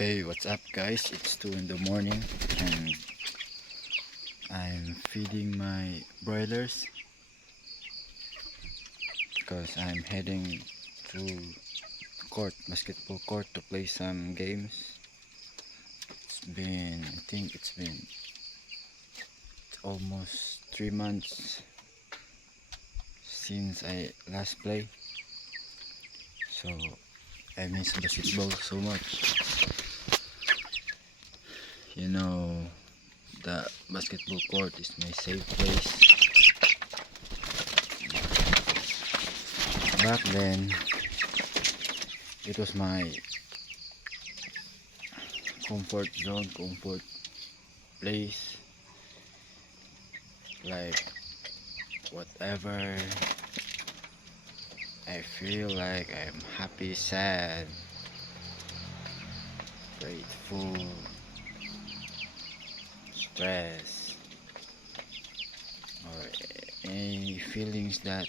Hey, what's up guys? It's 2 in the morning and I'm feeding my broilers because I'm heading to basketball court to play some games. I think it's been almost 3 months since I last played. So I miss basketball so much. You know, the basketball court is my safe place. Back then, it was my comfort zone, comfort place. Like, whatever I feel like, I'm happy, sad, grateful, stressed, or any feelings that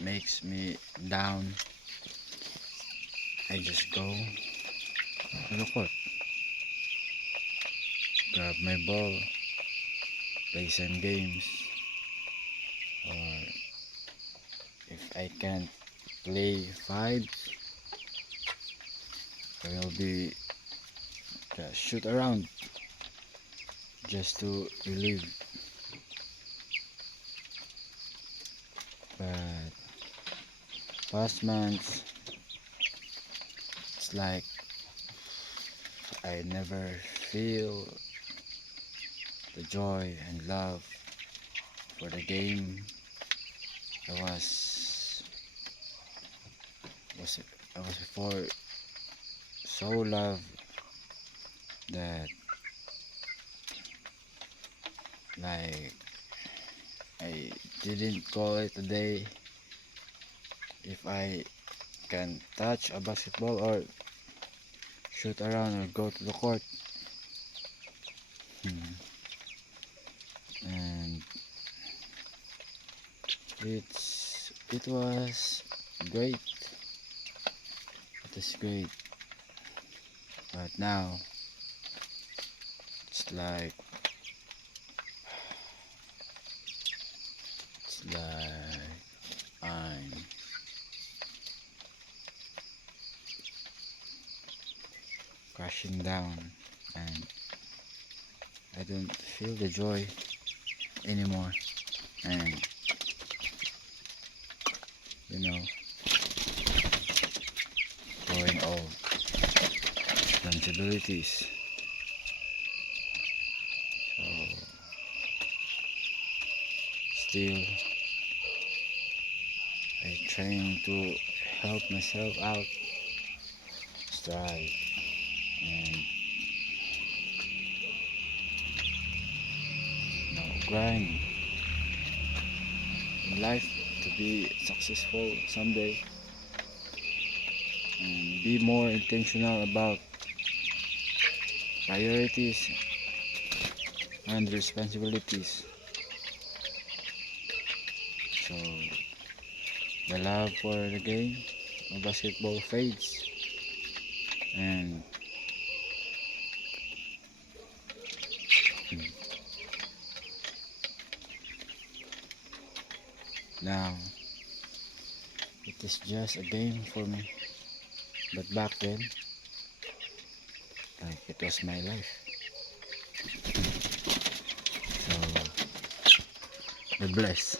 makes me down, I just go to the court, grab my ball, play some games, or if I can't play fives, I will be just shoot around just to relieve. But past months, it's like I never feel the joy and love for the game. I was before so loved that, like, I didn't call it a day if I can touch a basketball or shoot around or go to the court. And it was great. It was great. But now it's like I'm crashing down and I don't feel the joy anymore. And growing old, responsibilities. So still I trying to help myself out, strive, and grind in life to be successful someday, and be more intentional about priorities and responsibilities. So the love for the game of basketball fades, and now it is just a game for me. But back then, like, it was my life. So God bless.